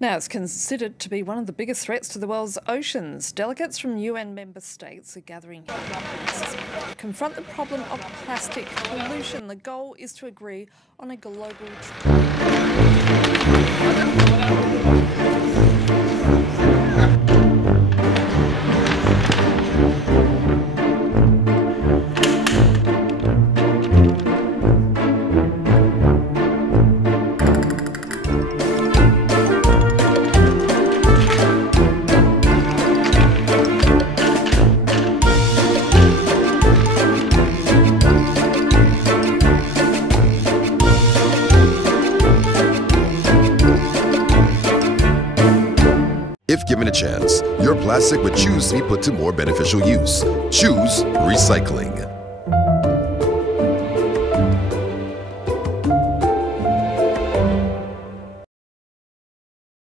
Now, it's considered to be one of the biggest threats to the world's oceans. Delegates from UN member states are gathering here to confront the problem of plastic pollution. The goal is to agree on a global If given a chance, your plastic would choose to be put to more beneficial use. Choose recycling.